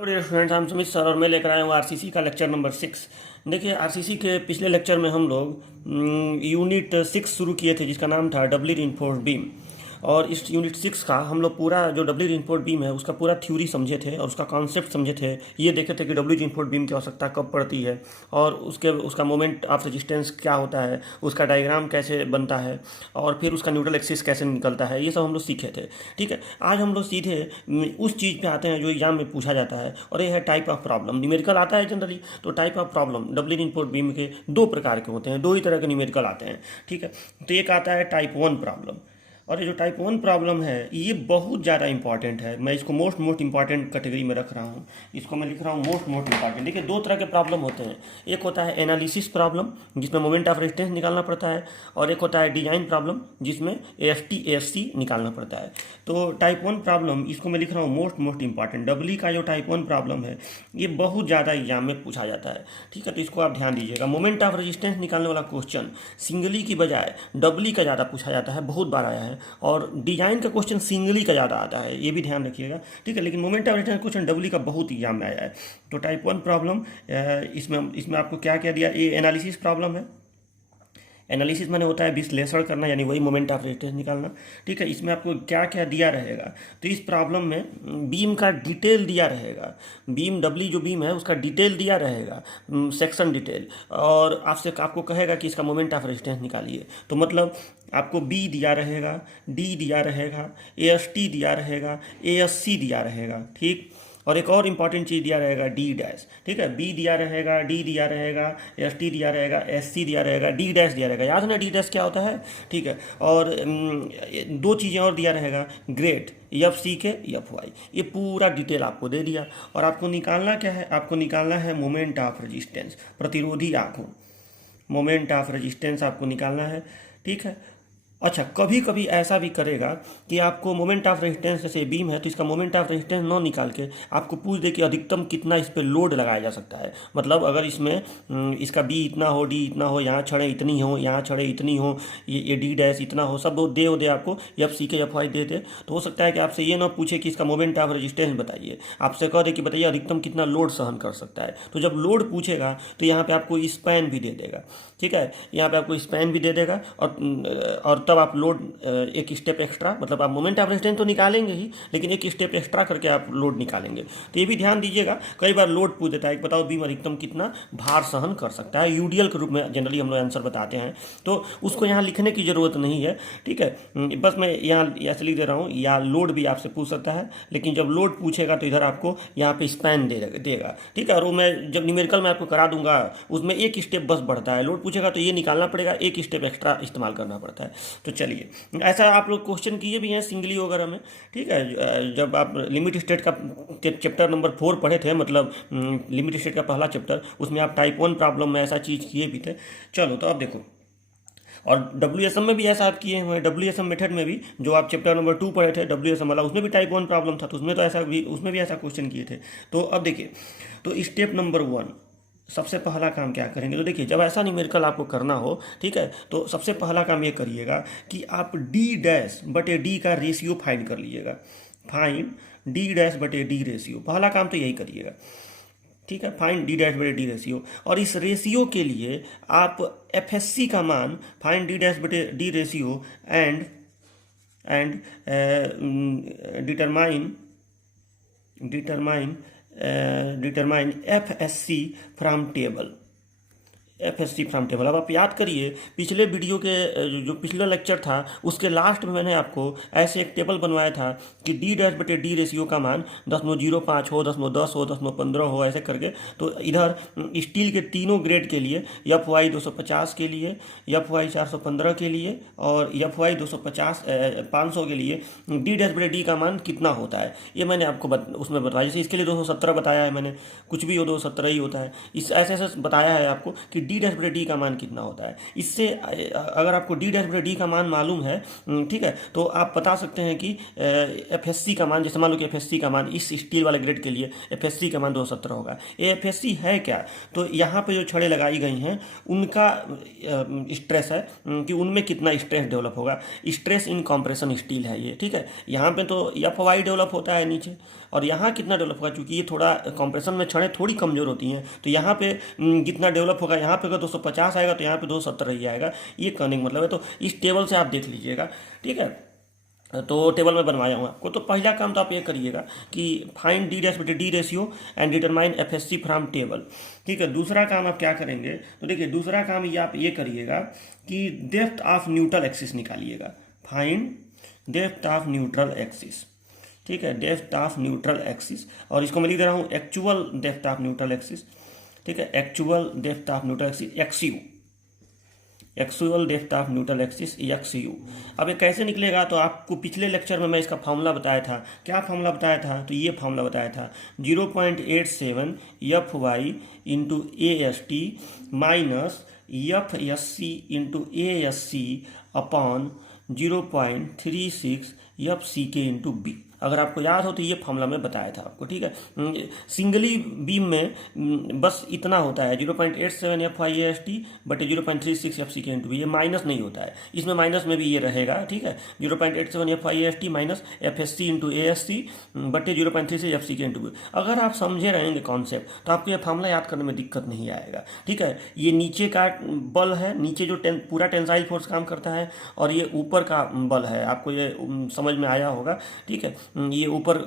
Dear students, हम Sumit sir और मैं लेकर आए हूँ आरसीसी का लेक्चर नंबर 6। देखिए, आरसीसी के पिछले लेक्चर में हम लोग यूनिट 6 शुरू किए थे जिसका नाम था डबली रीइंफोर्स्ड बीम। और इस यूनिट 6 का हम लोग पूरा जो डबली रीइंफोर्स्ड बीम है उसका पूरा थ्योरी समझे थे और उसका कॉन्सेप्ट समझे थे। ये देखे थे कि डबली रीइंफोर्स्ड बीम की आवश्यकता कब पड़ती है और उसका मोमेंट ऑफ रेजिस्टेंस क्या होता है, उसका डायग्राम कैसे बनता है और फिर उसका न्यूट्रल एक्सिस कैसे निकलता है। ये सब हम लोग सीखे थे। ठीक है, आज हम लोग सीधे उस चीज़ पे आते हैं जो एग्जाम में पूछा जाता है, और ये है टाइप ऑफ प्रॉब्लम। न्यूमेरिकल आता है जनरली, तो type of problem doubly reinforced beam के दो प्रकार के होते हैं, दो ही तरह के न्यूमेरिकल आते हैं। ठीक है, तो एक आता है टाइप 1 प्रॉब्लम, और ये जो टाइप 1 प्रॉब्लम है ये बहुत ज़्यादा इंपॉर्टेंट है। मैं इसको मोस्ट इंपॉर्टेंट कैटेगरी में रख रहा हूँ, इसको मैं लिख रहा हूँ मोस्ट इंपॉर्टेंट। देखिए, दो तरह के प्रॉब्लम होते हैं। एक होता है एनालिसिस प्रॉब्लम जिसमें मोमेंट ऑफ रेजिस्टेंस निकालना पड़ता है, और एक होता है डिजाइन प्रॉब्लम जिसमें AFT AFC निकालना पड़ता है। तो टाइप 1 प्रॉब्लम इसको मैं लिख रहा हूँ मोस्ट इंपॉर्टेंट। डबली का जो टाइप 1 प्रॉब्लम है ये बहुत ज़्यादा एग्जाम में पूछा जाता है। ठीक है, तो इसको आप ध्यान दीजिएगा। मोमेंट ऑफ रेजिस्टेंस निकालने वाला क्वेश्चन सिंगली की बजाय डबली का ज़्यादा पूछा जाता है, बहुत बार आया है। और डिजाइन का क्वेश्चन सिंगली का ज़्यादा आता है, ये भी ध्यान रखिएगा। ठीक है, लेकिन मोमेंट ऑफ रेजिस्टेंस क्वेश्चन डबली का बहुत एग्जाम में आया है। तो टाइप 1 प्रॉब्लम इसमें आपको क्या क्या दिया, ये एनालिसिस प्रॉब्लम है। एनालिसिस माने होता है विश्लेषण करना, यानी वही मोमेंट ऑफ रेजिस्टेंस निकालना। ठीक है, इसमें आपको क्या क्या दिया रहेगा, तो इस प्रॉब्लम में बीम का डिटेल दिया रहेगा। बीम डबली जो बीम है उसका डिटेल दिया रहेगा, सेक्शन डिटेल, और आपको कहेगा कि इसका मोमेंट ऑफ रेजिस्टेंस निकालिए। तो मतलब आपको बी दिया रहेगा, डी दिया रहेगा, AST दिया रहेगा, ASC दिया रहेगा। ठीक, और एक और इंपॉर्टेंट चीज़ दिया रहेगा डी डैश। ठीक है, बी दिया रहेगा, डी दिया रहेगा, ST दिया रहेगा, SC दिया रहेगा, डी डैश दिया रहेगा। याद है ना डी डैश क्या होता है? ठीक है, और दो चीज़ें और दिया रहेगा, ग्रेड FC के FY। ये पूरा डिटेल आपको दे दिया, और आपको निकालना क्या है, आपको निकालना है मोमेंट ऑफ रेजिस्टेंस, प्रतिरोधी आघूर्ण। मोमेंट ऑफ रेजिस्टेंस आपको निकालना है। ठीक है, अच्छा, कभी कभी ऐसा भी करेगा कि आपको मोमेंट ऑफ रेजिस्टेंस, जैसे बीम है तो इसका मोमेंट ऑफ रेजिस्टेंस न निकाल के आपको पूछ दे कि अधिकतम कितना इस पर लोड लगाया जा सकता है। मतलब अगर इसमें इसका बी इतना हो, डी इतना हो, यहाँ छड़ें इतनी हो, यहाँ छड़ें इतनी हो, ये डी डैश इतना हो, सब वो दे आपको FC के FY दे दे, तो हो सकता है कि आपसे ये ना पूछे कि इसका मोमेंट ऑफ रेजिस्टेंस बताइए, आपसे कह दे कि बताइए अधिकतम कितना लोड सहन कर सकता है। तो जब लोड पूछेगा तो यहाँ पे आपको स्पैन भी दे देगा। ठीक है, यहाँ पे आपको स्पैन भी दे देगा, और तब आप लोड एक स्टेप एक्स्ट्रा, मतलब आप मोमेंट ऑफ रेजिस्टेंस तो निकालेंगे ही, लेकिन एक स्टेप एक्स्ट्रा करके आप लोड निकालेंगे। तो ये भी ध्यान दीजिएगा, कई बार लोड पूछ देता है कि बताओ बीम अधिकतम कितना भार सहन कर सकता है। UDL के रूप में जनरली हम लोग आंसर बताते हैं, तो उसको यहाँ लिखने की ज़रूरत नहीं है। ठीक है, बस मैं यहाँ ऐसे लिख दे रहा हूँ, या लोड भी आपसे पूछ सकता है, लेकिन जब लोड पूछेगा तो इधर आपको यहाँ पे स्पैन देगा। ठीक है, और वो मैं जब न्यूमेरिकल में आपको करा दूंगा उसमें एक स्टेप बस बढ़ता है, लोड पूछेगा तो ये निकालना पड़ेगा, एक स्टेप एक्स्ट्रा इस्तेमाल करना पड़ता है। तो चलिए, ऐसा आप लोग क्वेश्चन किए भी हैं सिंगली वगैरह में। ठीक है, जब आप लिमिट स्टेट का चैप्टर नंबर 4 पढ़े थे, मतलब लिमिट स्टेट का पहला चैप्टर, उसमें आप टाइप 1 प्रॉब्लम में ऐसा चीज़ किए भी थे। चलो, तो अब देखो, और WSM में भी ऐसा आप किए हुए हैं। WSM मेथड में भी जो आप चैप्टर नंबर 2 पढ़े थे WSM वाला, उसमें भी टाइप 1 प्रॉब्लम था, तो उसमें भी ऐसा क्वेश्चन किए थे। तो अब देखिए, तो स्टेप नंबर 1, सबसे पहला काम क्या करेंगे, तो देखिए, जब ऐसा न्यूमेरिकल आपको करना हो, ठीक है, तो सबसे पहला काम ये करिएगा कि आप D' का रेशियो फाइंड कर लीजिएगा। फाइंड D' रेशियो, पहला काम तो यही करिएगा। ठीक है, फाइंड D' रेशियो, और इस रेशियो के लिए आप FSC का मान, find D' ratio and determine FSC from table. FSC from table. अब आप याद करिए, पिछले वीडियो के जो पिछला लेक्चर था उसके लास्ट में मैंने आपको ऐसे एक टेबल बनवाया था कि D' रेशियो का मान 0.05 हो, 0.10 हो, 0.15 हो, ऐसे करके। तो इधर स्टील के तीनों ग्रेड के लिए, FY 250 के लिए, FY 415 के लिए, और FY 500 के लिए D' का मान कितना होता है, ये मैंने आपको उसमें बताया। जैसे इसके लिए 217 बताया है मैंने, कुछ भी हो 217 ही होता है। इस ऐसे बताया है आपको कि D' का मान कितना होता है। इससे अगर आपको D' का मान मालूम है, ठीक है, तो आप बता सकते हैं कि FSC का मान, जैसे मान लो कि FSC का मान इस स्टील वाले ग्रेड के लिए FSC का मान 217 होगा। ये FSC है क्या, तो यहाँ पे जो छड़ें लगाई गई हैं उनका स्ट्रेस है कि उनमें कितना स्ट्रेस डेवलप होगा। स्ट्रेस इन कॉम्प्रेशन स्टील है ये। ठीक है, यहाँ पे तो FY डेवलप होता है नीचे, और यहाँ कितना डेवलप होगा, चूंकि ये थोड़ा कंप्रेशन में छड़ें थोड़ी कमज़ोर होती हैं, तो यहाँ पे जितना डेवलप होगा, यहाँ पे अगर 250 आएगा तो यहाँ पे 270 ही आएगा, ये कहने का मतलब है। तो इस टेबल से आप देख लीजिएगा, ठीक है। तो टेबल में बनवाया हूँ आपको। तो पहला काम तो आप ये करिएगा कि फाइंड डी डैश बटे D ratio and determine FSc from table, ठीक है। दूसरा काम आप क्या करेंगे, तो देखिए दूसरा काम ये आप ये करिएगा कि डेप्थ ऑफ न्यूट्रल एक्सिस निकालिएगा। Find depth of neutral axis, ठीक है, डेप्थ ऑफ न्यूट्रल एक्सिस, और इसको मैं लिख दे रहा हूँ actual depth of neutral axis, ठीक है, actual depth of neutral axis XU, actual depth of neutral axis XU. अब ये कैसे निकलेगा, तो आपको पिछले लेक्चर में मैं इसका फॉर्मूला बताया था। क्या फॉर्मूला बताया था, तो ये फॉर्मूला बताया था 0.87 F Y into A S T minus F S C into A S C upon 0.36 F C के इंटू बी। अगर आपको याद हो तो ये फॉर्मूला में बताया था आपको, ठीक है। सिंगली बीम में बस इतना होता है 0.87 एफ आई एस टी बटे 0.36 एफ सी के इंटू बी, ये माइनस नहीं होता है, इसमें माइनस में भी ये रहेगा, ठीक है। 0.87 F I S T minus F S C into A S C बटे 0.36 एफ सी के इंटू बी। अगर आप समझे रहेंगे कॉन्सेप्ट तो आपको ये फॉर्मूला याद करने में दिक्कत नहीं आएगा, ठीक है। ये नीचे का बल है, नीचे जो पूरा टेंसाइल फोर्स काम करता है, और ये ऊपर का बल है, आपको ये समझ में आया होगा, ठीक है। ये ऊपर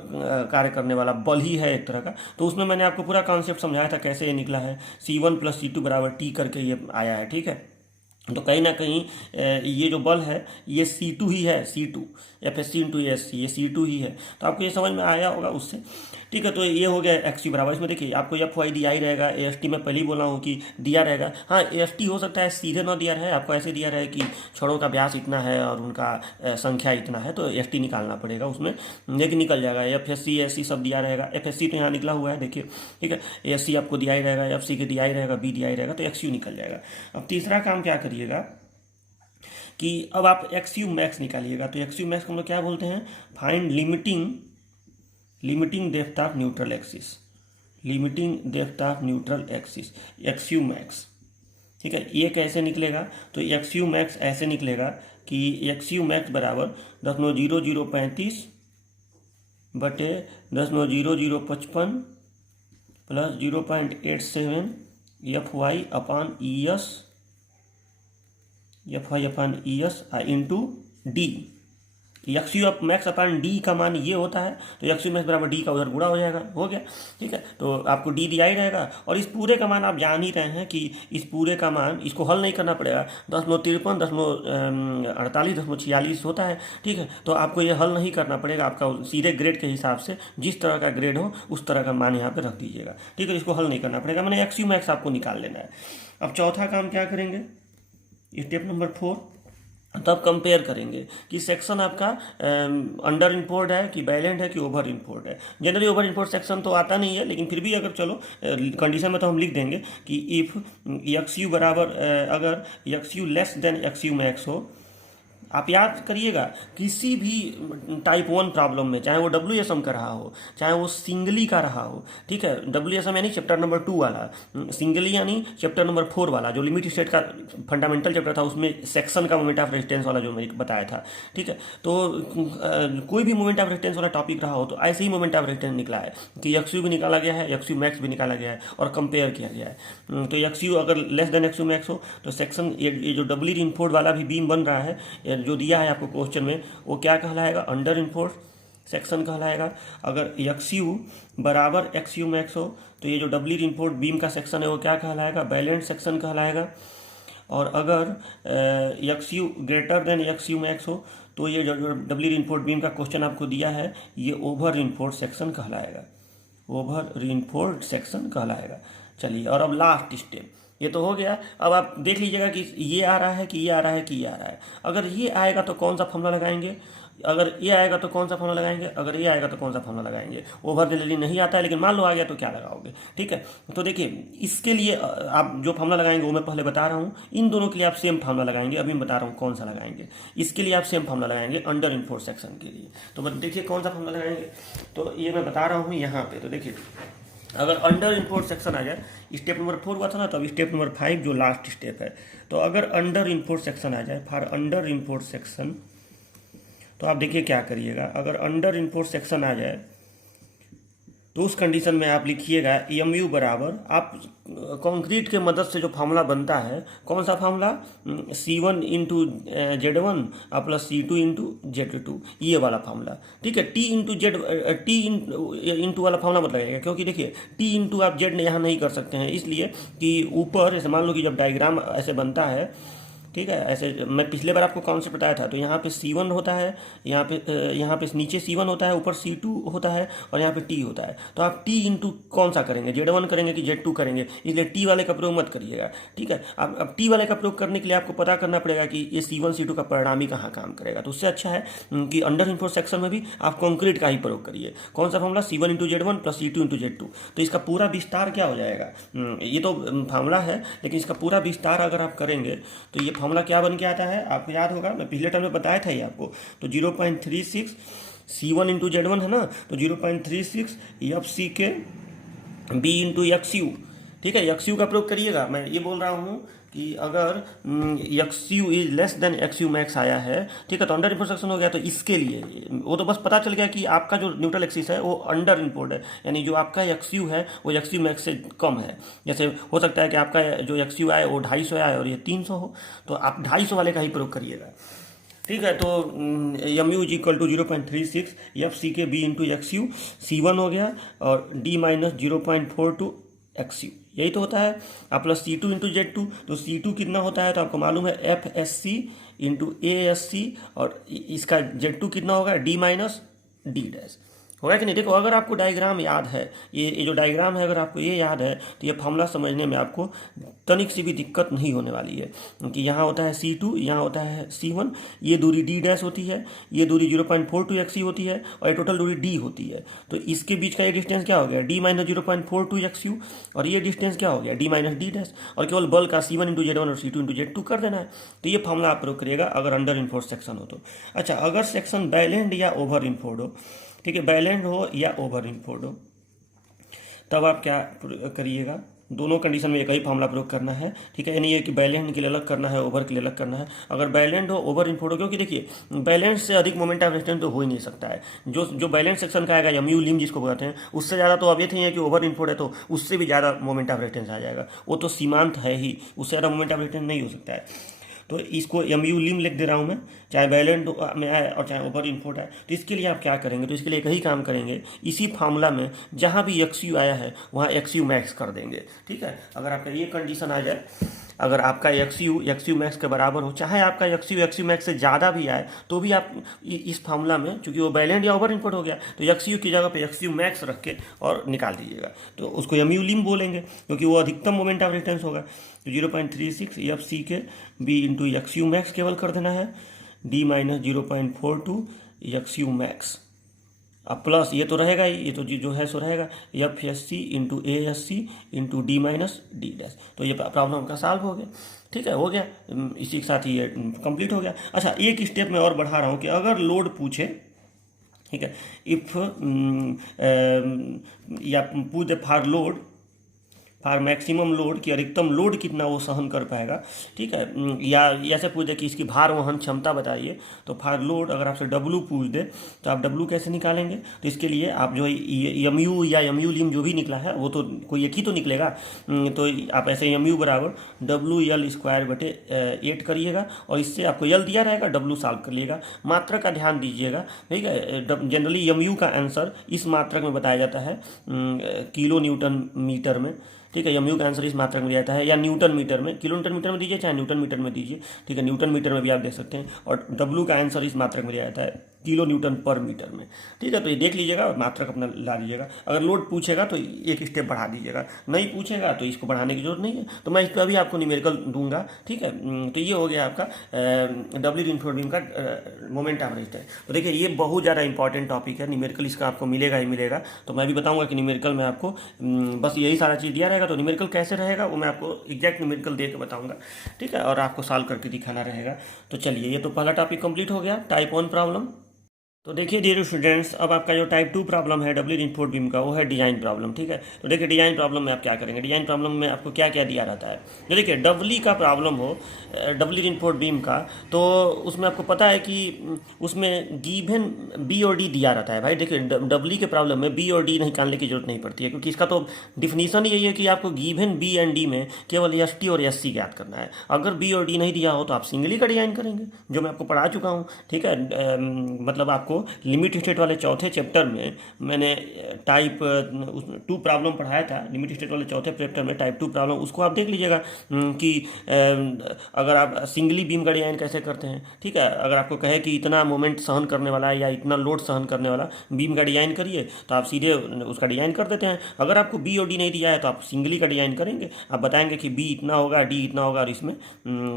कार्य करने वाला बल ही है एक तरह का। तो उसमें मैंने आपको पूरा कॉन्सेप्ट समझाया था कैसे ये निकला है, C1 + C2 = T करके ये आया है, ठीक है। तो कहीं ना कहीं ये जो बल है ये C2 ही है, C2 एफएससी इंटू एएससी, ये C2 ही है। तो आपको ये समझ में आया होगा उससे, ठीक है। तो ये हो गया एक्स बराबर, इसमें देखिए आपको एफ वाई दिया ही रहेगा, AST में पहले ही बोला हूँ कि दिया रहेगा। हाँ, AST हो सकता है सीधे ना दिया रहे, आपको ऐसे दिया रहे कि छड़ों का व्यास इतना है और उनका संख्या इतना है, तो AST निकालना पड़ेगा उसमें, लेकिन निकल जाएगा। FSC ASC सब दिया रहेगा, FSC तो यहाँ निकला हुआ है देखिए, ठीक है। ASC आपको दिया ही रहेगा, FC के दिया ही रहेगा, B दिया ही रहेगा, तो XU निकल जाएगा। अब तीसरा काम क्या करिएगा कि अब आप XU मैक्स निकालिएगा। तो XU मैक्स हम लोग क्या बोलते हैं, find limiting depth of neutral axis, limiting depth of neutral axis XU max, ठीक है। ये कैसे निकलेगा, तो XU मैक्स ऐसे निकलेगा कि XU मैक्स बराबर 0.0035 बटे 0.0055 plus 0.87 F Y upon E S into D. XU max upon D का मान ये होता है, तो XU मैक्स बराबर डी का उधर गुणा हो जाएगा, हो गया, ठीक है। तो आपको डी दिया ही रहेगा, और इस पूरे का मान आप जान ही रहे हैं कि इस पूरे का मान इसको हल नहीं करना पड़ेगा, 0.53 0.48 0.46 होता है, ठीक है। तो आपको ये हल नहीं करना पड़ेगा, आपका सीधे ग्रेड के हिसाब से जिस तरह का ग्रेड हो उस तरह का मान यहाँ पर रख दीजिएगा, ठीक है। इसको हल नहीं करना पड़ेगा, मैंने XU मैक्स आपको निकाल लेना है। अब चौथा काम क्या करेंगे, स्टेप नंबर 4, तब कंपेयर करेंगे कि सेक्शन आपका अंडर इम्पोर्ट है कि बैलेंट है कि ओवर इम्पोर्ट है। जनरली ओवर इम्पोर्ट सेक्शन तो आता नहीं है, लेकिन फिर भी अगर चलो कंडीशन में तो हम लिख देंगे कि इफ़ XU बराबर अगर XU less than XU max हो। आप याद करिएगा किसी भी टाइप 1 प्रॉब्लम में, चाहे वो WSM का रहा हो, चाहे वो सिंगली का रहा हो, ठीक है। WSM यानी चैप्टर नंबर 2 वाला, सिंगली यानी चैप्टर नंबर 4 वाला, जो लिमिट स्टेट का फंडामेंटल चैप्टर था, उसमें सेक्शन का मोमेंट ऑफ रेजिस्टेंस वाला जो मैंने बताया था, ठीक है। तो कोई भी मोमेंट ऑफ रेजिस्टेंस वाला टॉपिक रहा हो तो ऐसे ही मोमेंट ऑफ रेजिस्टेंस निकला है कि XU भी निकाला गया है, XU मैक्स भी निकाला गया है और कंपेयर किया गया है। तो XU अगर लेस देन XU मैक्स हो तो सेक्शन ये जो डबली इनफोर्ड वाला भी बीम बन रहा है जो दिया है आपको क्वेश्चन में, वो क्या कहलाएगा, अंडर इन्फोर्स सेक्शन कहलाएगा। अगर XU बराबर XU मैक्स हो तो ये जो डबली इन्फोर्स बीम का सेक्शन है वो क्या कहलाएगा, बैलेंस सेक्शन कहलाएगा। और अगर XU greater than XU max हो तो ये जो डबली इन्फोर्स बीम का क्वेश्चन आपको दिया है ये ओवर इन्फोर्स सेक्शन कहलाएगा, ओवर इन्फोर्स सेक्शन कहलाएगा। चलिए, और अब लास्ट स्टेप, ये तो हो गया। अब आप देख लीजिएगा कि ये आ रहा है कि ये आ रहा है कि ये आ रहा है। अगर ये आएगा तो कौन सा फॉर्मूला लगाएंगे, अगर ये आएगा तो कौन सा फॉर्मूला लगाएंगे, अगर ये आएगा तो कौन सा फॉर्मूला लगाएंगे। ओवर जनरली नहीं आता है, लेकिन मान लो आ गया तो क्या लगाओगे, ठीक है। तो देखिए इसके लिए आप जो फॉर्मूला लगाएंगे वो मैं पहले बता रहा हूँ, इन दोनों के लिए आप सेम फॉर्मूला लगाएंगे, अभी मैं बता रहा हूँ कौन सा लगाएंगे। इसके लिए आप सेम फॉर्मूला लगाएंगे अंडर इन्फोर्स सेक्शन के लिए। तो देखिए कौन सा फॉर्मूला लगाएंगे, तो ये मैं बता रहा हूँ यहाँ पे। तो देखिए अगर अंडर इन्फोर्स सेक्शन आ जाए, स्टेप नंबर 4 हुआ था ना, तो अब स्टेप नंबर 5 जो लास्ट स्टेप है, तो अगर अंडर इन्फोर्स सेक्शन आ जाए, फॉर अंडर इन्फोर्स सेक्शन, तो आप देखिए क्या करिएगा। अगर अंडर इन्फोर्स सेक्शन आ जाए तो उस कंडीशन में आप लिखिएगा एम यू बराबर, आप कंक्रीट के मदद से जो फार्मूला बनता है, कौन सा formula, C1 × Z1 plus C2 × Z2, ये वाला फार्मूला। ठीक है, टी इंटू वाला फार्मूला मत लगाइएगा, क्योंकि देखिए टी इंटू आप जेड यहाँ नहीं कर सकते हैं, इसलिए कि ऊपर जैसे मान लो कि जब डायग्राम ऐसे बनता है, ठीक है, ऐसे मैं पिछले बार आपको कॉन्सेप्ट बताया था, तो यहाँ पे C1 होता है, यहाँ पे नीचे C1 होता है, ऊपर C2 होता है और यहाँ पे T होता है। तो आप T इंटू कौन सा करेंगे, Z1 करेंगे कि Z2 करेंगे, इसलिए T वाले का प्रयोग मत करिएगा। ठीक है, अब T वाले का प्रयोग करने के लिए आपको पता करना पड़ेगा कि ये C1 C2 का परिणामी कहाँ काम करेगा। तो उससे अच्छा है कि अंडर इन्फोर्स सेक्शन में भी आप कॉन्क्रीट का ही प्रयोग करिए। कौन सा formula, C1 × Z1 plus C2 × Z2। तो इसका पूरा विस्तार क्या हो जाएगा, ये तो फार्मूला है, लेकिन इसका पूरा विस्तार अगर आप करेंगे तो ये फार्मूला क्या बन के आता है, आपको याद होगा, मैं पिछले टर्म में बताया था ये आपको। तो 0.36 C1 × Z1 है ना, तो 0.36 FC के B × XU। ठीक है, XU का प्रयोग करिएगा। मैं ये बोल रहा हूँ कि अगर XU is less then XU max आया है, ठीक है, तो अंडर इम्पोर्ट सेक्शन हो गया। तो इसके लिए वो तो बस पता चल गया कि आपका जो न्यूट्रल एक्सिस है वो अंडर इम्पोर्ट है, यानी जो आपका XU है वो XU मैक्स से कम है। जैसे हो सकता है कि आपका जो XU आए वो 250 आए और ये 300 हो, तो आप 250 वाले का ही प्रयोग करिएगा। ठीक है, तो MU is equal to 0.36 FC के B × XU, C1 हो गया और D माइनस 0.42 XU, यही तो होता है। आप प्लस C2 × Z2, तो C2 कितना होता है, तो आपको मालूम है FSC × ASC, और इसका Z2 कितना होगा, D माइनस D डैश, होगा कि नहीं। देखो, अगर आपको डायग्राम याद है, ये जो डायग्राम है, अगर आपको ये याद है तो ये फार्मूला समझने में आपको तनिक सी भी दिक्कत नहीं होने वाली है, क्योंकि यहाँ होता है C2, यहाँ होता है C1, ये दूरी D डैश होती है, ये दूरी 0.42 XC होती है और ये टोटल दूरी D होती है। तो इसके बीच का ये डिस्टेंस क्या हो गया, D माइनस 0.42 XU, और ये डिस्टेंस क्या हो गया, D माइनस D डैश, और केवल बल का C1 × Z1 और C2 × Z2 कर देना है। तो ये फार्मूला आप प्रयोग करिएगा अगर अंडर इन्फोर्स सेक्शन हो तो। अच्छा, अगर सेक्शन बैलेंड या ओवर इन्फोर्ड हो, ठीक है, बैलेंड हो या ओवर इन्फोर्ड हो, तब आप क्या करिएगा, दोनों कंडीशन में एक ही फार्मूला प्रयोग करना है। ठीक है, यानी ये कि बैलेंड के लिए अलग करना है, ओवर के लिए अलग करना है। अगर बैलेंड हो, ओवर इन्फोर्ड हो, क्योंकि देखिए बैलेंस से अधिक मोमेंट ऑफ रेजिस्टेंस तो हो ही नहीं सकता है। जो बैलेंस सेक्शन का आएगा, MU लिम जिसको कहते हैं, उससे ज़्यादा तो अब ये नहीं है कि ओवर इन्फोर्ड है तो उससे भी ज़्यादा मोमेंट ऑफ रेजिस्टेंस आ जाएगा, वो तो सीमांत है ही, उससे ज़्यादा मोमेंट ऑफ रेजिस्टेंस नहीं हो सकता है। तो इसको MU लिम लिख दे रहा हूँ मैं, चाहे बैलेंड में आए और चाहे ओवर इन्फोर्ड आए। तो इसके लिए आप क्या करेंगे, तो इसके लिए एक ही काम करेंगे, इसी फार्मूला में जहाँ भी XU आया है वहाँ XU मैक्स कर देंगे। ठीक है, अगर आपका ये कंडीशन आ जाए, अगर आपका XU मैक्स के बराबर हो, चाहे आपका XU मैक्स से ज़्यादा भी आए, तो भी आप इस फार्मूला में, चूंकि वो बैलेंड या ओवर इनपुट हो गया, तो XU की जगह पे XU मैक्स रख के और निकाल दीजिएगा। तो उसको MU लिम बोलेंगे, क्योंकि वो अधिकतम मोमेंट ऑफ रेजिस्टेंस होगा। तो 0.36 FC के B × XU मैक्स केवल कर देना है, D माइनस 0.42 XU मैक्स, अब प्लस ये तो रहेगा ही, ये तो जो है सो रहेगा, FSC × ASC × D minus D dash. तो ये प्रॉब्लम का सॉल्व हो गया। ठीक है, हो गया, इसी के साथ ही ये कंप्लीट हो गया। अच्छा, एक स्टेप मैं और बढ़ा रहा हूँ कि अगर लोड पूछे, ठीक है, इफ़ या पूछ दे फॉर मैक्सिमम लोड, कि अधिकतम लोड कितना वो सहन कर पाएगा, ठीक है, या ऐसे पूछ दे कि इसकी भार वहन क्षमता बताइए, तो फॉर लोड अगर आपसे W पूछ दे तो आप W कैसे निकालेंगे। तो इसके लिए आप जो MU या MU लिम जो भी निकला है वो तो कोई एक ही तो निकलेगा, तो आप ऐसे MU बराबर WL²/8 करिएगा, और इससे आपको L दिया रहेगा, W सॉल्व कर लिएगा। मात्रक का ध्यान दीजिएगा, ठीक है, जनरली MU का आंसर इस मात्रक में बताया जाता है किलो न्यूटन मीटर में। ठीक है, MU का आंसर इस मात्रक में दिया जाता है, या न्यूटन मीटर में, किलो न्यूटन मीटर में दीजिए चाहे न्यूटन मीटर में दीजिए। ठीक है, न्यूटन मीटर में भी आप देख सकते हैं, और W का आंसर इस मात्रक में दिया जाता है किलो न्यूटन पर मीटर में। ठीक है, तो ये देख लीजिएगा, मात्रक अपना ला लीजिएगा। अगर लोड पूछेगा तो एक स्टेप बढ़ा दीजिएगा, नहीं पूछेगा तो इसको बढ़ाने की जरूरत नहीं है। तो मैं इस पर अभी आपको न्यूमेरिकल दूंगा। ठीक है, तो ये हो गया आपका डब्ल्यू इन्फोर्ड बीम का मोमेंट ऑफ रेजिस्टेंस। तो देखिए, ये बहुत ज़्यादा इंपॉर्टेंट टॉपिक है, न्यूमेरिकल इसका आपको मिलेगा ही मिलेगा। तो मैं भी बताऊंगा कि न्यूमेरिकल में आपको बस यही सारा चीज़ दिया रहेगा। तो न्यूमेरिकल कैसे रहेगा वो मैं आपको एग्जैक्ट न्यूमेरिकल दे के बताऊंगा। ठीक है, और आपको सॉल्व करके दिखाना रहेगा। तो चलिए, ये तो पहला टॉपिक कंप्लीट हो गया, टाइप 1 प्रॉब्लम। तो देखिए डियर स्टूडेंट्स, अब आपका जो टाइप 2 प्रॉब्लम है डब्ल्यू रिइंफोर्स्ड बीम का, वो है डिजाइन प्रॉब्लम। ठीक है, तो देखिए डिजाइन प्रॉब्लम में आप क्या करेंगे। डिजाइन प्रॉब्लम में आपको क्या क्या दिया रहता है। तो देखिए डब्ली का प्रॉब्लम हो, डब्ल्यू रिइंफोर्स्ड बीम का, तो उसमें आपको पता है कि उसमें गिवन बी और डी दिया रहता है। भाई देखिए डब्ली के प्रॉब्लम में बी और डी निकालने की जरूरत नहीं पड़ती है, क्योंकि इसका तो डिफिनीशन यही है कि आपको गिवन बी एंड डी में केवल एस टी और एस सी ज्ञात करना है। अगर बी और डी नहीं दिया हो तो आप सिंगली का डिजाइन करेंगे, जो मैं आपको पढ़ा चुका हूँ। ठीक है, मतलब आपको लिमिट स्टेट वाले चौथे चैप्टर में मैंने टाइप 2 प्रॉब्लम पढ़ाया था। लिमिट स्टेट वाले चौथे चैप्टर में टाइप 2 प्रॉब्लम, उसको आप देख लीजिएगा कि अगर आप सिंगली बीम का डिजाइन कैसे करते हैं। ठीक है, अगर आपको कहे कि इतना मोमेंट सहन करने वाला है या इतना लोड सहन करने वाला बीम का डिजाइन करिए, तो आप सीधे उसका डिजाइन कर देते हैं। अगर आपको बी और डी नहीं दिया है तो आप सिंगली का डिजाइन करेंगे। आप बताएंगे कि बी इतना होगा, डी इतना होगा और इसमें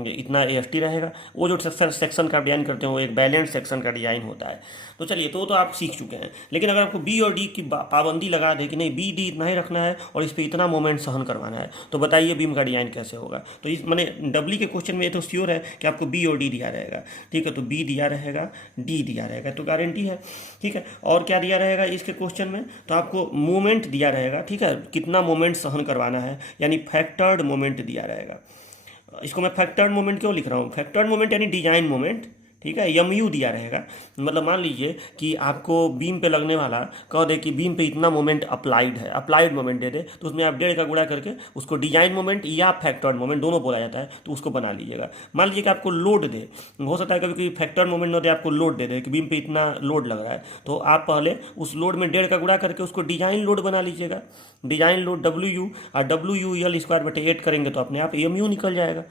इतना एस टी रहेगा। वो जो सेक्शन का डिजाइन करते हैं वो एक बैलेंस सेक्शन का डिजाइन होता है। तो चलिए, तो आप सीख चुके हैं। लेकिन अगर आपको बी और डी की पाबंदी लगा दे कि नहीं बी डी इतना ही रखना है और इस पर इतना मोमेंट सहन करवाना है, तो बताइए बीम का डिजाइन कैसे होगा। तो इस मैंने डब्ली के क्वेश्चन में ये तो श्योर है कि आपको बी और डी दिया रहेगा। ठीक है, तो बी दिया रहेगा, डी दिया रहेगा, तो गारंटी है। ठीक है, और क्या दिया रहेगा इसके क्वेश्चन में, तो आपको मोमेंट दिया रहेगा। ठीक है, कितना मोमेंट सहन करवाना है, यानी फैक्टर्ड मोमेंट दिया रहेगा। इसको मैं फैक्टर्ड मोमेंट क्यों लिख रहा हूँ, फैक्टर्ड मोमेंट यानी डिजाइन मोमेंट। ठीक है, एम यू दिया रहेगा। मतलब मान लीजिए कि आपको बीम पे लगने वाला कह दे कि बीम पे इतना मोमेंट अप्लाइड है, अप्लाइड मोमेंट दे दे, तो उसमें आप 1.5 का गुणा करके उसको डिजाइन मोमेंट या फैक्टर्ड मोमेंट दोनों बोला जाता है, तो उसको बना लीजिएगा। मान लीजिए कि आपको लोड दे, हो सकता है कभी कभी फैक्टर्ड मोमेंट न दे, आपको लोड दे दे कि बीम पे इतना लोड लग रहा है, तो आप पहले उस लोड में 1.5 का गुणा करके उसको डिजाइन लोड बना लीजिएगा। डिजाइन लोड डब्ल्यू यू, और डब्ल्यू यू एल स्क्वायर बटे 8 करेंगे तो अपने आप एम यू निकल जाएगा।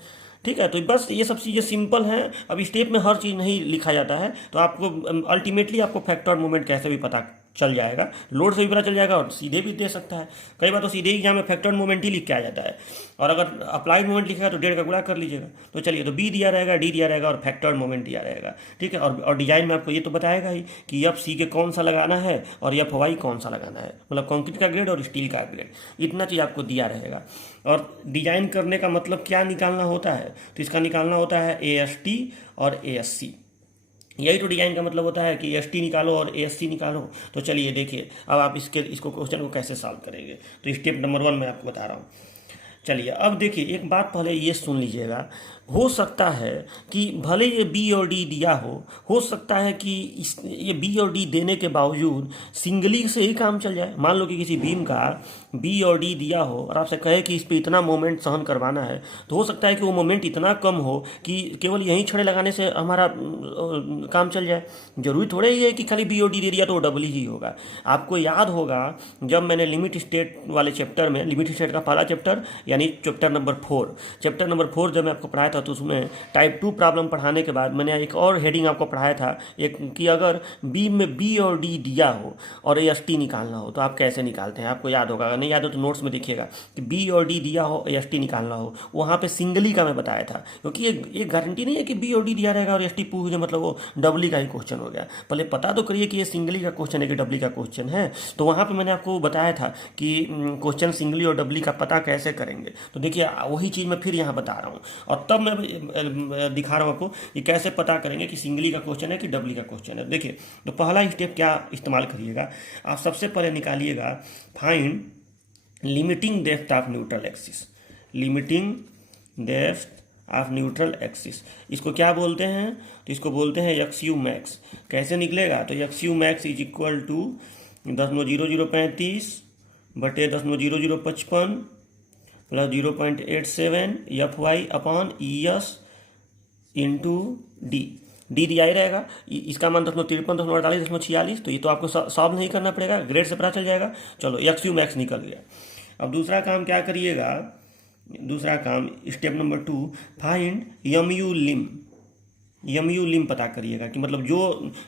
ठीक है, तो बस ये सब चीज़ें सिंपल हैं। अब स्टेप में हर चीज़ नहीं लिखा जाता है, तो आपको अल्टीमेटली आपको फैक्टर मोमेंट कैसे भी पता चल जाएगा, लोड से भी पता चल जाएगा और सीधे भी दे सकता है। कई बार तो सीधे एग्जाम में फैक्टर मोमेंट ही लिख के आ जाता है, और अगर अप्लाइड मोमेंट लिखेगा तो 1.5 का गुणा कर लीजिएगा। तो चलिए, तो बी दिया रहेगा, डी दिया रहेगा और फैक्टर्ड मोमेंट दिया रहेगा। ठीक है, और डिजाइन में आपको ये तो बताएगा ही कि एफ सी के कौन सा लगाना है और एफ वाई कौन सा लगाना है, मतलब कंक्रीट का ग्रेड और स्टील का ग्रेड, इतना चीज़ आपको दिया रहेगा। और डिजाइन करने का मतलब क्या निकालना होता है, तो इसका निकालना होता है ए एस टी और ए एस सी। यही तो डिजाइन का मतलब होता है कि एस टी निकालो और ए एस सी निकालो। तो चलिए देखिए, अब आप इसको क्वेश्चन को कैसे सॉल्व करेंगे। तो स्टेप नंबर 1 मैं आपको बता रहा हूँ। चलिए, अब देखिए एक बात पहले ये सुन लीजिएगा। हो सकता है कि भले ये बी और डी दिया हो सकता है कि ये बी और डी देने के बावजूद सिंगली से ही काम चल जाए। मान लो कि किसी बीम का बी और डी दिया हो और आपसे कहे कि इस पर इतना मोमेंट सहन करवाना है, तो हो सकता है कि वो मोमेंट इतना कम हो कि केवल यहीं छड़े लगाने से हमारा काम चल जाए। जरूरी थोड़े ही है कि खाली बी और डी दे दिया तो डबल ही होगा। आपको याद होगा जब मैंने लिमिट स्टेट वाले चैप्टर में, लिमिट स्टेट का पहला चैप्टर यानी चैप्टर नंबर 4 जब मैं आपको पढ़ाया था, तो उसमें टाइप 2 प्रॉब्लम पढ़ाने के बाद मैंने एक और हेडिंग आपको पढ़ाया था, एक कि अगर बीम में बी और डी दिया हो और एस टी निकालना हो तो आप कैसे निकालते हैं। आपको याद होगा, अगर नहीं याद हो तो नोट्स में देखिएगा कि बी और डी दिया हो, एस टी निकालना हो, वहाँ पे सिंगली का मैं बताया था। क्योंकि ये गारंटी नहीं है कि बी और डी दिया रहेगा और एस टी पूछ दे, मतलब वो डबली का ही क्वेश्चन हो गया। पहले पता तो करिए कि ये सिंगली का क्वेश्चन है कि डबली का क्वेश्चन है। तो वहाँ पर मैंने आपको बताया था कि क्वेश्चन सिंगली और डबली का पता कैसे करेंगे। तो देखिए वही चीज़ मैं फिर यहाँ बता रहा हूँ, और तब मैं दिखा रहा हूँ आपको कि कैसे पता करेंगे कि सिंगली का क्वेश्चन है कि डबली का क्वेश्चन है। देखिए, तो पहला स्टेप क्या इस्तेमाल करिएगा, आप सबसे पहले निकालिएगा find limiting depth of neutral axis. Limiting depth of neutral axis, इसको क्या बोलते हैं, तो इसको बोलते हैं एक्स यू मैक्स। कैसे निकलेगा, तो X U max is equal to 10.0035 बटे 10.0055 plus 0.87 F Y upon E S into D. D दिया ही रहेगा, इसका मान 10.53, 10.48, 10.46, तो ये तो आपको सॉल्व नहीं करना पड़ेगा, ग्रेड से पता चल जाएगा। चलो एक्स यू मैक्स निकल गया। अब दूसरा काम क्या करिएगा, दूसरा काम step number 2, find M U lim. M U lim पता करिएगा कि मतलब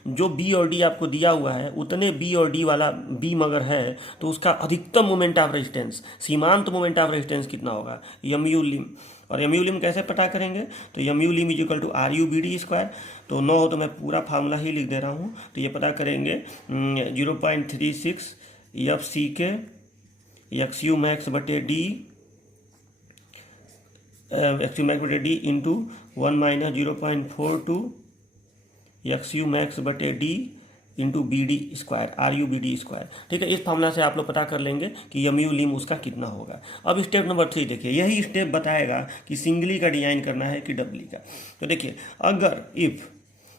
जो बी और डी आपको दिया हुआ है उतने बी और डी वाला बीम अगर है तो उसका अधिकतम मोमेंट ऑफ रेजिस्टेंस, सीमांत मोमेंट ऑफ रेजिस्टेंस कितना होगा, एम यू लिम। और एम यू लिम कैसे पता करेंगे, तो M U lim is equal to R U B D square. तो 9 हो तो मैं पूरा फार्मूला ही लिख दे रहा हूँ। तो ये पता करेंगे 0.36 एफ सी के एक्स यू मैक्स बटे डी, एक्स यू मैक्स बटे D into 1 minus 0.42 X U max बटे D into B D square, R U B D square. ठीक है, इस फॉर्मूला से आप लोग पता कर लेंगे कि यम यू लिम उसका कितना होगा। अब स्टेप नंबर 3 देखिए, यही स्टेप बताएगा कि सिंगली का डिजाइन करना है कि डबली का। तो देखिए, अगर इफ़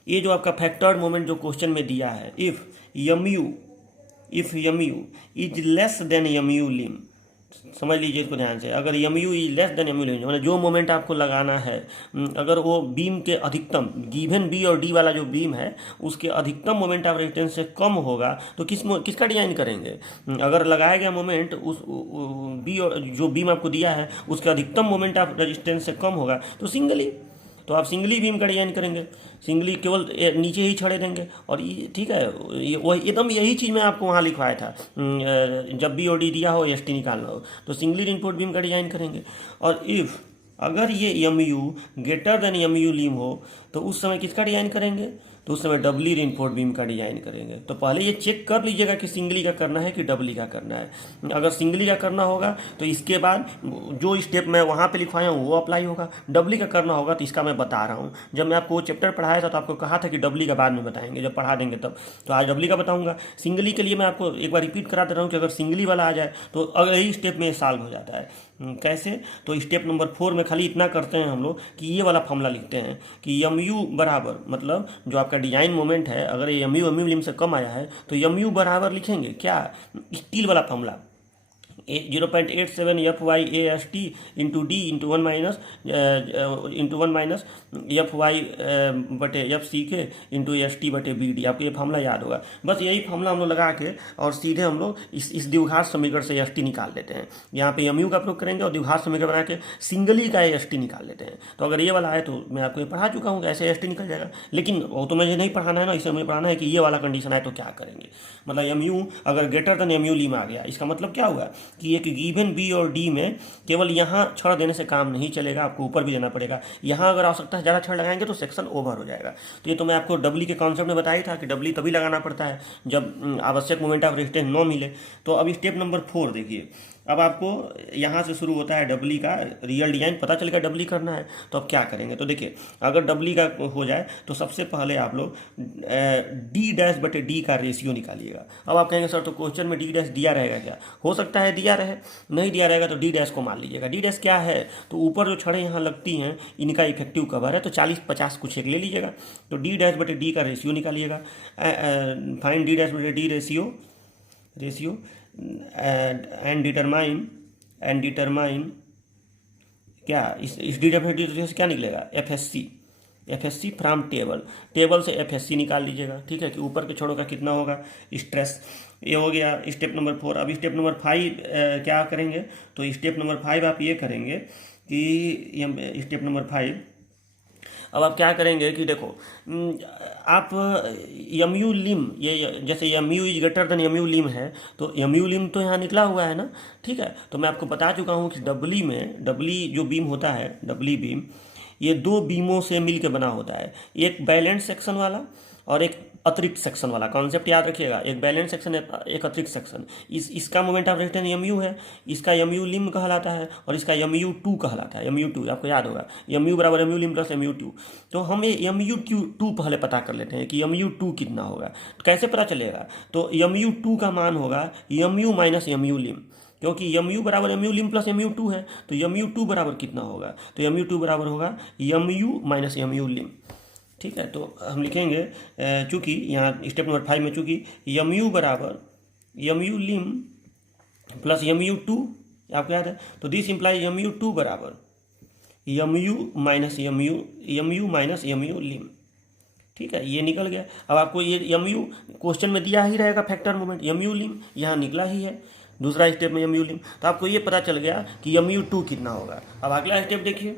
ये जो आपका फैक्टर्ड मोमेंट जो क्वेश्चन में दिया है, if M U is less than M U lim, समझ लीजिए इसको ध्यान से, अगर M U is less than M U lim, मतलब जो मोमेंट आपको लगाना है अगर वो बीम के अधिकतम, गिवन बी और डी वाला जो बीम है उसके अधिकतम मोमेंट ऑफ रेजिस्टेंस से कम होगा तो किसका डिजाइन करेंगे? अगर लगाया गया मोमेंट उस बी और जो बीम आपको दिया है उसके अधिकतम मोमेंट ऑफ रेजिस्टेंस से कम होगा तो सिंगली, तो आप सिंगली बीम का डिजाइन करेंगे, सिंगली केवल नीचे ही छड़े देंगे। और ये ठीक है, वही एकदम यही चीज़ मैं आपको वहाँ लिखवाया था, जब भी ओडी दिया हो एस टी निकालना हो तो सिंगली रिइंफोर्स्ड बीम का डिजाइन करेंगे। और इफ़ अगर ये M U greater than M U lim हो तो उस समय किसका डिजाइन करेंगे? तो उस समय डबली रिइंफोर्स्ड बीम का डिजाइन करेंगे। तो पहले ये चेक कर लीजिएगा कि सिंगली का करना है कि डबली का करना है। अगर सिंगली का करना होगा तो इसके बाद जो स्टेप मैं वहाँ पे लिखवाया हूँ वो अप्लाई होगा। डबली का करना होगा तो इसका मैं बता रहा हूँ। जब मैं आपको वो चैप्टर पढ़ाया था तो आपको कहा था कि डबली का बाद में बताएंगे, जब पढ़ा देंगे तब। तो आज डबली का बताऊँगा। सिंगली के लिए मैं आपको एक बार रिपीट करा दे रहा हूँ कि अगर सिंगली वाला आ जाए तो अगर यही स्टेप में सॉल्व हो जाता है। कैसे? तो स्टेप नंबर 4 में खाली इतना करते हैं हम लोग कि ये वाला फॉर्मूला लिखते हैं कि एम यू बराबर, मतलब जो आपका डिजाइन मोमेंट है अगर एम यू लिम से कम आया है तो एम यू बराबर लिखेंगे क्या? स्टील वाला formula 0.87 F Y A S T into D into one minus F Y बटे एफ सी के इंटू एस टी बटे बी डी। आपको ये फार्मूला याद होगा। बस यही फार्मूला हम लोग लगा के और सीधे हम लोग इस द्विघात समीकरण से एस टी निकाल लेते हैं। यहाँ पे एम यू का प्रयोग करेंगे और द्विघात समीकरण बना के सिंगली का एस टी निकाल लेते हैं। तो अगर ये वाला है तो मैं आपको ये पढ़ा चुका हूँ, ऐसे एस टी निकल जाएगा। लेकिन वो तो मुझे नहीं पढ़ाना है ना, इसे मुझे पढ़ाना है कि ये वाला कंडीशन है तो क्या करेंगे। मतलब एम यू अगर ग्रेटर देन एम यू लीम आ गया, इसका मतलब क्या हुआ कि एक गिवन बी और डी में केवल यहाँ छड़ देने से काम नहीं चलेगा, आपको ऊपर भी देना पड़ेगा। यहाँ अगर आवश्यकता है ज़्यादा छड़ लगाएंगे तो सेक्शन ओवर हो जाएगा। तो ये तो मैं आपको डबली के कॉन्सेप्ट में बताया था कि डबली तभी लगाना पड़ता है जब आवश्यक मोमेंट ऑफ रेजिस्टेंस न मिले। तो अब स्टेप नंबर 4 देखिए, अब आपको यहाँ से शुरू होता है डबली का रियल डिजाइन, पता चल गया डबली करना है तो अब क्या करेंगे। तो देखिए, अगर डबली का हो जाए तो सबसे पहले आप लोग डी डैश बटे डी का रेशियो निकालिएगा। अब आप कहेंगे सर तो क्वेश्चन में डी डैश दिया रहेगा क्या? हो सकता है दिया रहे, नहीं दिया रहेगा तो डी डैश को मान लीजिएगा। डी डैश क्या है? तो ऊपर जो छड़ें यहाँ लगती हैं इनका इफेक्टिव कवर है, तो 40-50 कुछ एक ले लीजिएगा। तो डी डैश बटे डी का रेशियो निकालिएगा। फाइंड डी डैश बटे डी रेशियो एंड डिटरमाइन क्या इस डी डैश बटे से क्या निकलेगा? एफएससी फ्रॉम टेबल से एफएससी निकाल लीजिएगा। ठीक है कि ऊपर के छोरों का कितना होगा स्ट्रेस। ये हो गया स्टेप नंबर 4। अब स्टेप नंबर 5 क्या करेंगे? तो स्टेप नंबर 5 आप ये करेंगे कि स्टेप नंबर 5 अब आप क्या करेंगे कि देखो, आप एम यू लिम, ये जैसे M U is greater than M U lim है तो एम यू लिम तो यहाँ निकला हुआ है ना। ठीक है, तो मैं आपको बता चुका हूँ कि डबली जो बीम होता है, डबली बीम ये 2 बीमों से मिल के बना होता है, एक बैलेंस सेक्शन वाला और एक अतिरिक्त सेक्शन वाला। कॉन्सेप्ट याद रखिएगा, एक बैलेंस सेक्शन एक अतिरिक्त सेक्शन। इसका moment of resistance M U है, इसका एम यू लिम कहलाता है और इसका एम यू टू कहलाता है। एम यू टू आपको याद होगा, एम यू बराबर M U lim plus M U two. तो हम ये एम यू टू पहले पता कर लेते हैं कि एम यू टू कितना होगा। तो कैसे पता चलेगा? तो एम यू टू का मान होगा M U minus M U lim, क्योंकि एम यू बराबर M U lim plus M U two है। तो एम यू टू बराबर कितना होगा? तो एम यू टू बराबर होगा M U minus M U lim. ठीक है, तो हम लिखेंगे चूँकि यहाँ स्टेप नंबर 5 में चूँकि एम यू बराबर M U lim plus M U two आपको याद है, तो this imply M U two बराबर M U minus M U lim. ठीक है, ये निकल गया। अब आपको ये एम यू क्वेश्चन में दिया ही रहेगा फैक्टर मोमेंट, एम यू लिम यहाँ निकला ही है दूसरा स्टेप में एम यू लिम। तो आपको ये पता चल गया कि एम यू टू कितना होगा। अब अगला स्टेप देखिए।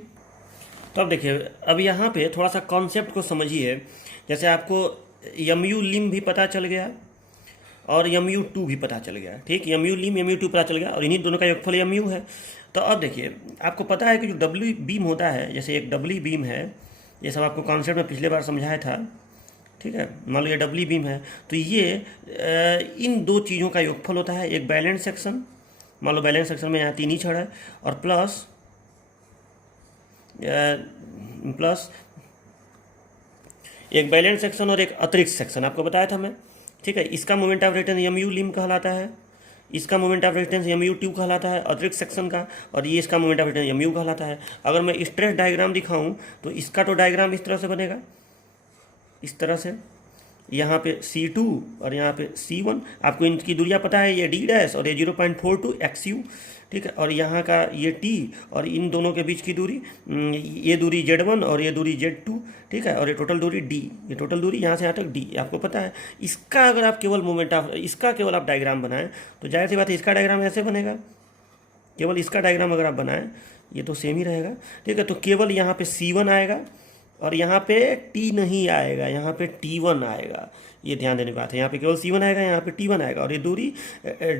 तो अब देखिए, अब यहाँ पे थोड़ा सा कॉन्सेप्ट को समझिए। जैसे आपको एम यू लिम भी पता चल गया और एम यू टू भी पता चल गया। ठीक, M U lim M U two पता चल गया और इन्हीं दोनों का योगफल एम यू है। तो अब देखिए, आपको पता है कि जो डब्ल्यू बीम होता है, जैसे एक डब्ल्यू बीम है, ये सब आपको कॉन्सेप्ट में पिछले बार समझाया था। ठीक है, मान लो ये डब्ल्यू बीम है तो ये इन 2 चीज़ों का योगफल होता है। एक बैलेंस सेक्शन, मान लो बैलेंस सेक्शन में यहाँ 3 ही छड़ है, और प्लस एक बैलेंस सेक्शन और एक अतिरिक्त सेक्शन। आपको बताया था मैं ठीक है। इसका moment of resistance M U lim कहलाता है, इसका moment of resistance M U two कहलाता है अतिरिक्त सेक्शन का, और ये इसका moment of resistance M U कहलाता है। अगर मैं स्ट्रेस डायग्राम दिखाऊं तो इसका तो डायग्राम इस तरह से बनेगा, इस तरह से, यहाँ पे C2 और यहाँ पे C1, आपको इनकी दूरियाँ पता है, ये D डैश और ये 0.42 XU, ठीक है। और यहाँ का ये T और इन दोनों के बीच की दूरी, ये दूरी Z1 और ये दूरी Z2, ठीक है। और ये टोटल दूरी D, ये टोटल दूरी यहाँ से यहाँ तक D आपको पता है। इसका अगर आप केवल मोमेंट ऑफ, इसका केवल आप डायग्राम बनाएं तो जाहिर सी बात है इसका डायग्राम ऐसे बनेगा, केवल इसका डायग्राम अगर आप बनाएं ये तो सेम ही रहेगा, ठीक है। तो केवल यहाँ पे C1 आएगा और यहाँ पे T नहीं आएगा, यहाँ पे T1 आएगा, ये ध्यान देने की बात है। यहाँ पे केवल C1 आएगा, यहाँ पे T1 आएगा, और ये दूरी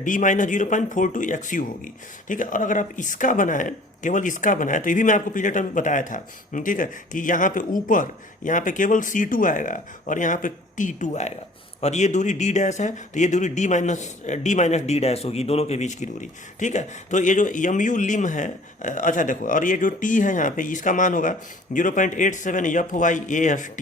D माइनस 0.42 XU होगी, ठीक है। और अगर आप इसका बनाएं, केवल इसका बनाए, तो ये भी मैं आपको पिछले टर्म में बताया था, ठीक है, कि यहाँ पे ऊपर यहाँ पे केवल C2 आएगा और यहाँ पे T2 आएगा, और ये दूरी D डैश है तो ये दूरी D माइनस D डैश होगी, दोनों के बीच की दूरी, ठीक है। तो ये जो एम यू लिम है, अच्छा देखो, और ये जो T है यहाँ पे, इसका मान होगा 0.87 FYAST,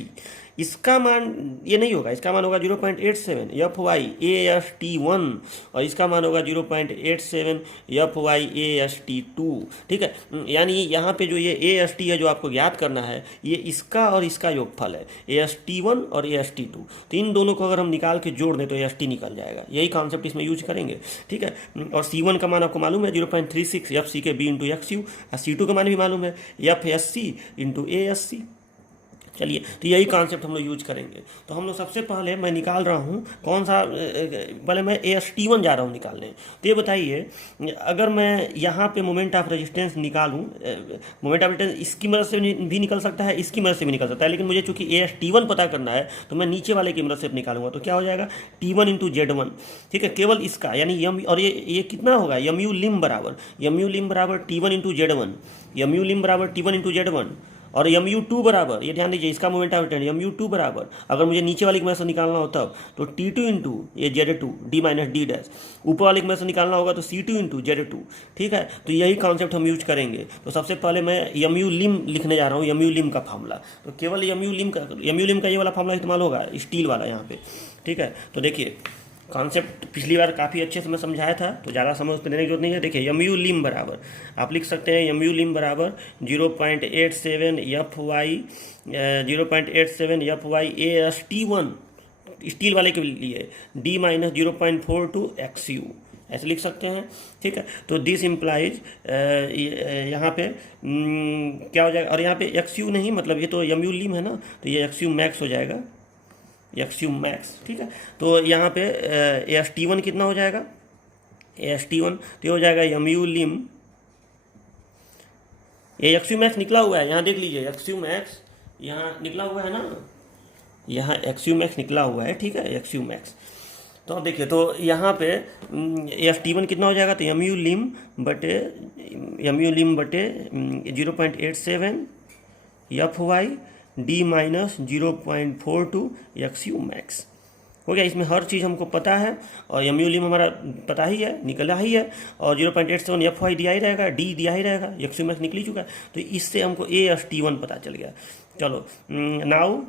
इसका मान ये नहीं होगा, इसका मान होगा 0.87 FYAST1, और इसका मान होगा 0.87 FYAST2, ठीक है। यानी यहाँ पे जो ये AST है जो आपको ज्ञात करना है, ये इसका और इसका योगफल है, AST1 और AST2, तो इन दोनों को अगर हम निकाल के जोड़ दें तो AST निकल जाएगा, यही कॉन्सेप्ट इसमें यूज करेंगे, ठीक है। और C1 का मान आपको मालूम है 0.36 FCKB इंटू XU, और C2 का मान भी मालूम है FSC इंटू ASC। चलिए, तो यही कॉन्सेप्ट हम लोग यूज करेंगे। तो हम लोग सबसे पहले मैं निकाल रहा हूँ कौन सा, पहले मैं AST1 जा रहा हूँ निकालने। तो ये बताइए, अगर मैं यहाँ पे मोमेंट ऑफ रेजिस्टेंस निकालूँ, मोमेंट ऑफ रेजिस्टेंस इसकी मदद से भी निकल सकता है, इसकी मदद से भी निकल सकता है, लेकिन मुझे चूंकि AST1 पता करना है तो मैं नीचे वाले की मदद से निकालूंगा। तो क्या हो जाएगा, T1 इंटू Z1, ठीक है, केवल इसका, यानी यम, और ये कितना होगा, एम यू लिम बराबर T1 into Z1, M U लिम बराबर T1 इंटू Z1, और MU2 बराबर, ये ध्यान दीजिए, इसका मोमेंट ऑफ रेजिस्टेंस MU2 बराबर, अगर मुझे नीचे वाली की मदद से निकालना हो तब तो T2 इंटू ये Z2 D minus D dash, ऊपर वाली की मदद से निकालना होगा तो C2 इंटू Z2, ठीक है। तो यही कॉन्सेप्ट हम यूज करेंगे। तो सबसे पहले मैं MU लिम लिखने जा रहा हूँ, MU लिम का फार्मूला, तो केवल MU लिम का ये वाला फार्मूला इस्तेमाल होगा, स्टील वाला यहाँ पे, ठीक है। तो देखिए, कॉन्सेप्ट पिछली बार काफ़ी अच्छे से मैं समझाया था, तो ज़्यादा समय उस पर देने की जरूरत नहीं है। देखिए, एम यू लिम बराबर, आप लिख सकते हैं एम यू लिम बराबर 0.87 FYAST1, स्टील वाले के लिए D माइनस 0.42 XU, ऐसे लिख सकते हैं, ठीक है। तो दिस इम्प्लाइज, यहाँ पे क्या हो जाएगा, और यहाँ पे XU नहीं, मतलब ये तो एम यू लिम है ना, तो ये XU मैक्स हो जाएगा, XU मैक्स, ठीक है। तो यहाँ पे AST1 कितना हो जाएगा, AST1 तो ये हो जाएगा एम यू लिम, ये XU मैक्स निकला हुआ है, यहाँ देख लीजिए, XU मैक्स यहाँ निकला हुआ है ना, यहाँ XU मैक्स निकला हुआ है, ठीक है, XU मैक्स। तो अब देखिए, तो यहाँ पे AST1 कितना हो जाएगा, तो एम यू लिम बटे 0.87 FY D minus 0.42 XU max हो गया। इसमें हर चीज़ हमको पता है, और एम यू लिम हमारा पता ही है, निकला ही है, और 0.87 FY दिया ही रहेगा, D दिया ही रहेगा, XU मैक्स निकल ही चुका है। तो इससे हमको AST1 पता चल गया। चलो, नाउ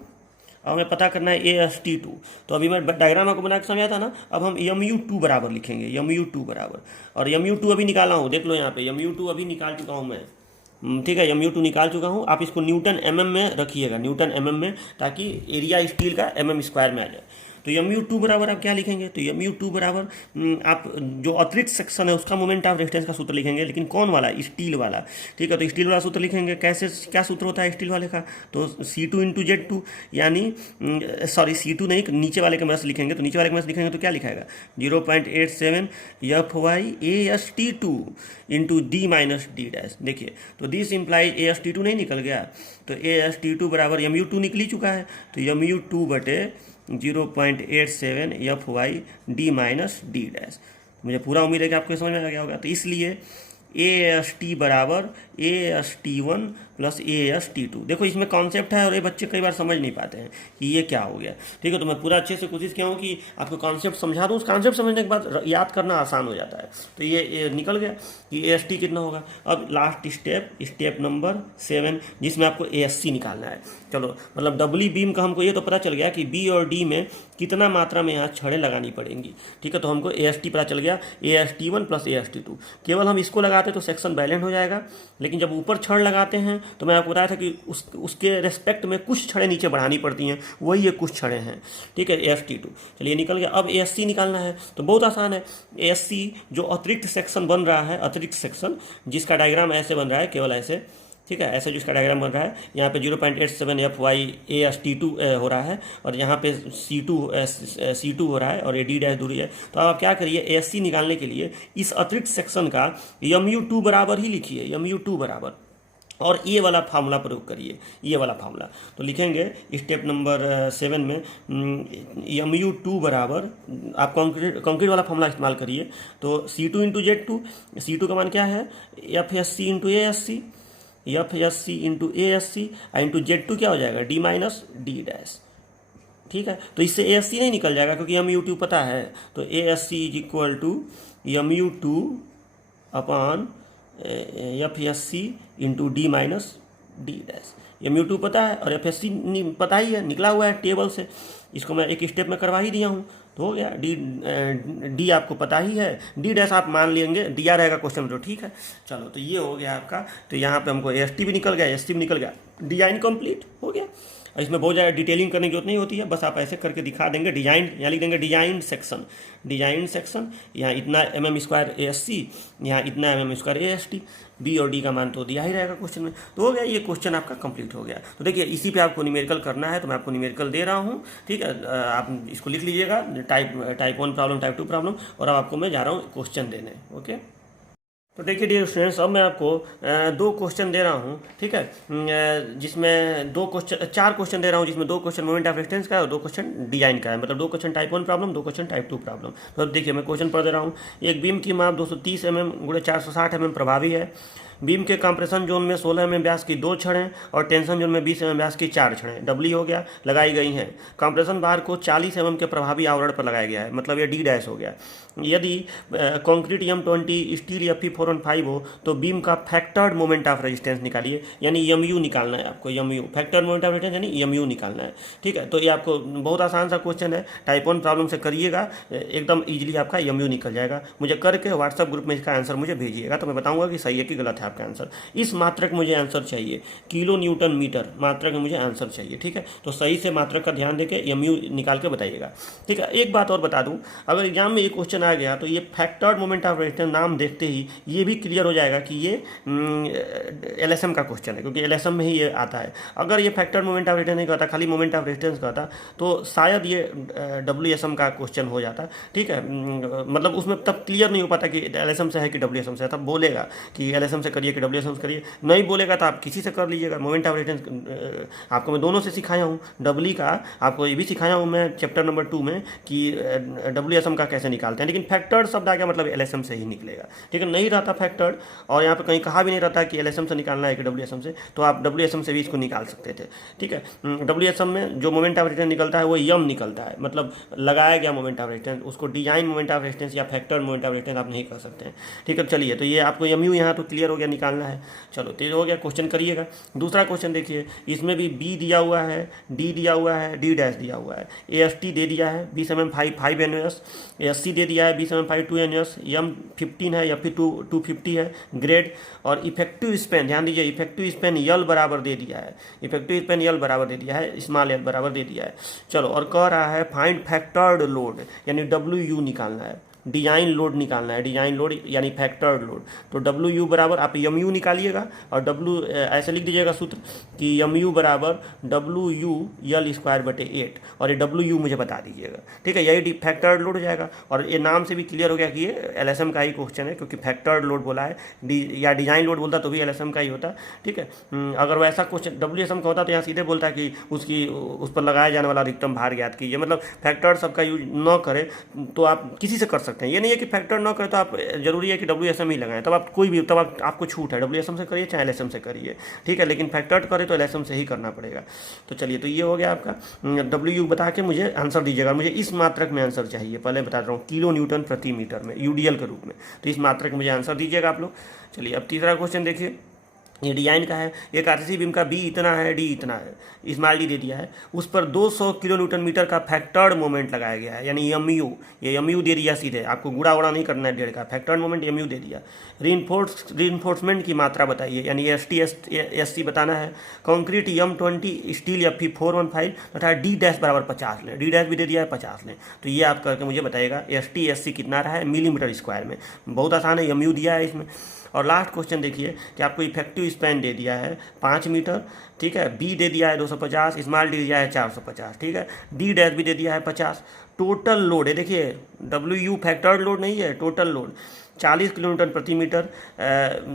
अब हमें पता करना है AST2। तो अभी मैं डायग्राम आपको बना के समझाया था ना, अब हम MU2 बराबर लिखेंगे, MU2 बराबर, और MU2 अभी निकाला हूँ, देख लो यहाँ पे MU2 अभी निकाल चुका हूँ मैं, ठीक है, MU2 निकाल चुका हूँ। आप इसको न्यूटन mm में रखिएगा, न्यूटन mm में, ताकि एरिया स्टील का mm स्क्वायर में आ जाए। तो MU2 बराबर आप क्या लिखेंगे, तो MU2 बराबर आप जो अतिरिक्त सेक्शन है उसका मोमेंट ऑफ रेजिस्टेंस का सूत्र लिखेंगे, लेकिन कौन वाला, स्टील वाला, ठीक है। तो स्टील वाला सूत्र लिखेंगे, कैसे, क्या सूत्र होता है स्टील वाले का, तो C2 इंटू Z2, यानी सॉरी C2 नहीं, नीचे वाले के मदद से लिखेंगे, तो नीचे वाले के मदद से लिखेंगे तो क्या लिखाएगा, 0.87 FYAST2 into D minus D dash. देखिए, तो दिस इम्प्लाइज AST2 नहीं निकल गया, तो AST2 बराबर MU2 निकल ही चुका है, तो MU2 बटे 0.87 FY D minus D dash. मुझे पूरा उम्मीद है कि आपको समझ में आ गया होगा। तो इसलिए AST बराबर AST1 प्लस AST2। देखो इसमें कॉन्सेप्ट है और ये बच्चे कई बार समझ नहीं पाते हैं कि ये क्या हो गया। ठीक है, तो मैं पूरा अच्छे से कोशिश किया हूँ कि आपको कॉन्सेप्ट समझा दूँ। उस कॉन्सेप्ट समझने के बाद याद करना आसान हो जाता है। तो ये निकल गया कि AST कितना होगा। अब लास्ट स्टेप नंबर 7, जिसमें आपको ASC निकालना है। चलो, मतलब डबली बीम का हमको ये तो पता चल गया कि B और D में कितना मात्रा में यहाँ छड़ें लगानी पड़ेंगी। ठीक है, तो हमको AST पता चल गया, AST1 प्लस AST2। केवल हम इसको लगाते तो सेक्शन बैलेंस हो जाएगा, लेकिन जब ऊपर छड़ लगाते हैं तो मैं आपको बताया था कि उसके रेस्पेक्ट में कुछ छड़ें नीचे बढ़ानी पड़ती हैं, वही ये कुछ छड़ें हैं। ठीक है, AST2 चलिए निकल गया। अब ASC निकालना है तो बहुत आसान है। ASC जो अतिरिक्त सेक्शन बन रहा है, अतिरिक्त सेक्शन जिसका डायग्राम ऐसे बन रहा है, केवल ऐसे, ठीक है, ऐसे जिसका डायग्राम बन रहा है, यहाँ पे 0.87 FY AST2 हो रहा है और यहाँ पे C2 हो रहा है और ये D' दूरी है। तो आप क्या करिए, ASC निकालने के लिए इस अतिरिक्त सेक्शन का MU2 बराबर ही लिखिए, MU2 बराबर, और ये वाला फार्मूला प्रयोग करिए, ये वाला फार्मूला। तो लिखेंगे स्टेप नंबर 7 में MU2 बराबर, आप कंक्रीट वाला फार्मूला इस्तेमाल करिए। तो C2 इंटू Z2, C2 का मान क्या है, FSC into ASC, FSC into ASC into Z2 क्या हो जाएगा, D माइनस D'। ठीक है, तो इससे ASC नहीं निकल जाएगा क्योंकि MU2 पता है। तो ASC is equal to MU2 upon FSC into D minus D'। MU2 पता है और FSC पता ही है, निकला हुआ है टेबल से। इसको मैं एक स्टेप में करवा ही दिया हूँ, तो हो गया। D आपको पता ही है, D' आप मान लेंगे, दिया रहेगा क्वेश्चन में तो ठीक है। चलो, तो ये हो गया आपका। तो यहाँ पे हमको AST भी निकल गया, ASC भी निकल गया, डिजाइन कंप्लीट हो गया। इसमें बहुत ज़्यादा डिटेलिंग करने की जरूरत नहीं होती है, बस आप ऐसे करके दिखा देंगे। डिजाइन यहाँ लिख देंगे, डिजाइन सेक्शन, यहाँ इतना mm² ASC, यहाँ इतना mm² AST। B और D का मान तो दिया ही रहेगा क्वेश्चन में। तो हो गया, ये क्वेश्चन आपका कंप्लीट हो गया। तो देखिए, इसी पे आपको न्यूमेरिकल करना है, तो मैं आपको न्यूमेरिकल दे रहा हूँ। ठीक है, आप इसको लिख लीजिएगा, टाइप 1 प्रॉब्लम, टाइप 2 प्रॉब्लम, और अब आपको मैं जा रहा हूँ क्वेश्चन देने। ओके, तो देखिए डियर स्टूडेंट्स, अब मैं आपको 2 क्वेश्चन दे रहा हूँ। ठीक है, जिसमें 4 क्वेश्चन दे रहा हूँ, जिसमें 2 क्वेश्चन मोमेंट ऑफ रेजिस्टेंस का है और 2 क्वेश्चन डिजाइन का है। मतलब 2 question type 1 problem, 2 question type 2 problem. तो अब देखिए, मैं क्वेश्चन पढ़ दे रहा हूँ। एक बीम की माप 230 mm × 460 mm प्रभावी है। बीम के कंप्रेशन जोन में 16 mm व्यास की 2 छड़ें और टेंशन जोन में 20 mm व्यास की 4 छड़ें डबली हो गया लगाई गई हैं। कंप्रेशन बार को 40 mm के प्रभावी आवरण पर लगाया गया है, मतलब ये D' हो गया। यदि कंक्रीट M20 स्टील Fe415 हो तो बीम का फैक्टर्ड मोमेंट ऑफ रेजिस्टेंस निकालिए, यानी MU निकालना है आपको। MU factored moment of resistance यानी MU निकालना है। ठीक है, तो ये आपको बहुत आसान सा क्वेश्चन है, टाइप 1 प्रॉब्लम से करिएगा, एकदम ईजिली आपका MU निकल जाएगा। मुझे करके व्हाट्सएप ग्रुप में इसका आंसर मुझे भेजिएगा, तो मैं बताऊंगा कि सही है कि गलत है आपका आंसर। इस मात्रक मुझे आंसर चाहिए, किलो न्यूटन मीटर मात्रक में मुझे आंसर चाहिए। ठीक है, तो सही से मात्रक का ध्यान देके MU निकाल के बताइएगा। ठीक है, एक बात और बता दूं, अगर एग्जाम में ये क्वेश्चन आ गया तो ये फैक्टर्ड मोमेंट ऑफ रेजिस्टेंस नाम देखते ही ये भी क्लियर हो जाएगा कि ये LSM का क्वेश्चन है, क्योंकि LSM में ही ये आता है। अगर ये फैक्टर्ड मोमेंट ऑफ रेजिस्टेंस नहीं कहता, खाली मोमेंट ऑफ रेजिस्टेंस कहता, तो शायद ये WSM का क्वेश्चन हो जाता। ठीक है, मतलब उसमें तब क्लियर नहीं हो पाता कि LSM से है कि WSM से है। तब बोलेगा कि LSM से करिए कि WSM से करिए, नहीं बोलेगा तो आप किसी से कर लीजिएगा। मोमेंट ऑफ रेजिस्टेंस आपको मैं दोनों से सिखाया हूँ, डबली का आपको ये भी सिखाया हूँ मैं चैप्टर नंबर 2 में कि WSM का कैसे निकालते हैं। लेकिन फैक्टर्ड शब्द आ गया, मतलब LSM से ही निकलेगा। ठीक है, नहीं रहता फैक्टर्ड, और यहाँ पे कहीं कहा भी नहीं रहता कि LSM से निकालना है कि WSM से, तो आप WSM से भी इसको निकाल सकते थे। ठीक है, WSM में जो मोमेंट ऑफ रेजिस्टेंस निकलता है वो M निकलता है, मतलब लगाया गया मोमेंट ऑफ रेजिस्टेंस। उसको डिजाइन मोमेंट ऑफ रेजिस्टेंस या फैक्टर्ड मोमेंट ऑफ रेजिस्टेंस आप नहीं कर सकते हैं। ठीक है, चलिए, तो ये आपको MU यहाँ तो क्लियर हो गया, निकालना है। चलो, तो हो गया, क्वेश्चन करिएगा। दूसरा क्वेश्चन देखिए, इसमें भी B दिया हुआ है, D दिया हुआ है, D' दिया हुआ है, AST दे दिया है 20 mm 5 NS, ASC दे दिया है 20 mm 2 NS, M15 है, Fe250 है ग्रेड, और इफेक्टिव स्पेन ध्यान दीजिए, इफेक्टिव स्पेन L बराबर दे दिया है, इफेक्टिव स्पेन L बराबर दे दिया है, स्मॉल L बराबर दे दिया है। चलो, और कह रहा है फाइंड फैक्टर्ड लोड, यानी WU निकालना है, डिजाइन लोड निकालना है, डिजाइन लोड यानी फैक्टर्ड लोड। तो WU बराबर आप MU निकालिएगा और W ऐसे लिख दीजिएगा सूत्र कि MU बराबर WU L²/8, और ये WU मुझे बता दीजिएगा। ठीक है, यही फैक्टर्ड लोड हो जाएगा, और ये नाम से भी क्लियर हो गया कि ये LSM का ही क्वेश्चन है, क्योंकि फैक्टर्ड लोड बोला है। या डिजाइन लोड बोलता तो भी LSM का ही होता। ठीक है, अगर वैसा क्वेश्चन WSM का होता तो यहाँ सीधे बोलता कि उस पर लगाया जाने वाला अधिकतम भार ज्ञात कीजिए। मतलब फैक्टर्ड सबका यूज न करें तो आप किसी से कर सकते हैं। ये नहीं है कि फैक्टर ना करें तो आप जरूरी है कि WSM ही लगाएं, तब आप कोई भी, तब आपको छूट है, WSM से करिए चाहे LSM से करिए, ठीक है, लेकिन फैक्टर करें तो LSM से ही करना पड़ेगा। तो चलिए, तो ये हो गया आपका WU बता के मुझे आंसर दीजिएगा। मुझे इस मात्रक में आंसर चाहिए, पहले बता रहा हूँ, किलो न्यूटन प्रति मीटर में, UDL के रूप में। तो इस मात्रक मुझे आंसर दीजिएगा आप लोग। चलिए, अब तीसरा क्वेश्चन देखिए, ये डिजाइन का है। एक आरसीसी बीम का बी इतना है, डी इतना है, स्मॉल डी दे दिया है, उस पर 200 किलो न्यूटन मीटर का फैक्टर्ड मोमेंट लगाया गया है, यानी MU। ये MU दे दिया सीधे, आपको गुड़ा उड़ा नहीं करना है डेढ़ का, फैक्टर्ड मोमेंट MU दे दिया। रीइंफोर्समेंट की मात्रा बताइए, यानी ST बताना है। कंक्रीट M20, स्टील FE 415 तथा D डैश बराबर 50 लें, D डैश भी दे दिया है 50 लें। तो ये आप करके मुझे बताइएगा ST SC कितना रहा है मिलीमीटर स्क्वायर में। बहुत आसान है, MU दिया है इसमें। और लास्ट क्वेश्चन देखिए कि आपको इफेक्टिव स्पैन दे दिया है 5 मीटर, ठीक है, बी दे दिया है 250, स्मॉल डी दिया है 450, ठीक है, डी डैश भी दे दिया है 50। टोटल लोड है, देखिए WU फैक्टर्ड लोड नहीं है, टोटल लोड 40 किलोमीटर प्रति मीटर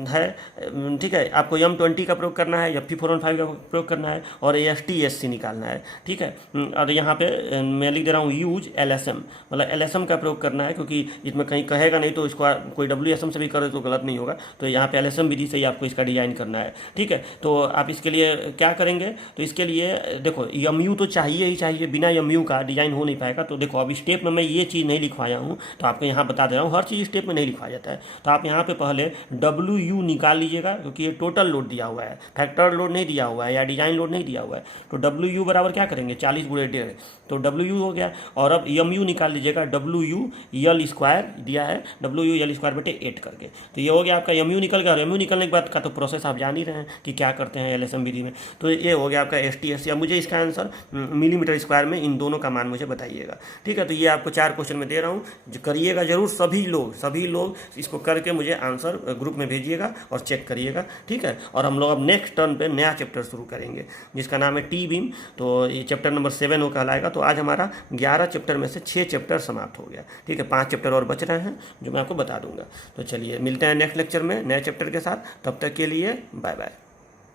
है, ठीक है। आपको M20 का प्रयोग करना है, FE 415 का प्रयोग करना है, और ST SC निकालना है, ठीक है। और यहाँ पे मैं लिख दे रहा हूँ यूज LSM, मतलब LSM का प्रयोग करना है, क्योंकि इसमें कहीं कहेगा नहीं तो इसको कोई WSM से भी करे तो गलत नहीं होगा। तो यहाँ पे LSM विधि से ही आपको इसका डिजाइन करना है, ठीक है। तो आप इसके लिए क्या करेंगे, तो इसके लिए देखो MU तो चाहिए ही चाहिए, बिना MU का डिजाइन हो नहीं पाएगा। तो देखो, अब स्टेप में मैं ये चीज़ नहीं लिखवाया हूँ, तो आपको यहाँ बता दे रहा हूँ, हर चीज़ स्टेप में नहीं लिखवाया जाता है। तो आप यहाँ पे पहले WU निकाल लीजिएगा, क्योंकि ये टोटल लोड दिया हुआ है, फैक्टर लोड नहीं दिया हुआ है या डिजाइन लोड नहीं दिया हुआ है। तो WU बराबर क्या करेंगे, 40 × 1.5, तो WU हो गया। और अब MU निकाल लीजिएगा, WU L स्क्वायर दिया है, WU L स्क्वायर बटे 8 करके। तो ये हो गया आपका MU निकल गया। और MU निकलने के बाद का तो प्रोसेस आप जान ही रहे हैं कि क्या करते हैं LSM विधि में। तो ये हो गया आपका ST SC। अब मुझे इसका आंसर मिलीमीटर स्क्वायर में इन दोनों का मान मुझे बताइएगा, ठीक है। तो ये आपको 4 क्वेश्चन में दे रहा हूँ, करिएगा जरूर सभी लोग इसको करके मुझे आंसर ग्रुप में भेजिएगा और चेक करिएगा, ठीक है। और हम लोग अब नेक्स्ट टर्न पे नया चैप्टर शुरू करेंगे, जिसका नाम है टी बीम। तो ये चैप्टर नंबर 7 हो कहलाएगा। तो आज हमारा 11 चैप्टर में से 6 चैप्टर समाप्त हो गया, ठीक है। 5 चैप्टर और बच रहे हैं जो मैं आपको बता दूंगा। तो चलिए, मिलते हैं नेक्स्ट लेक्चर में नए चैप्टर के साथ। तब तक के लिए बाय बाय।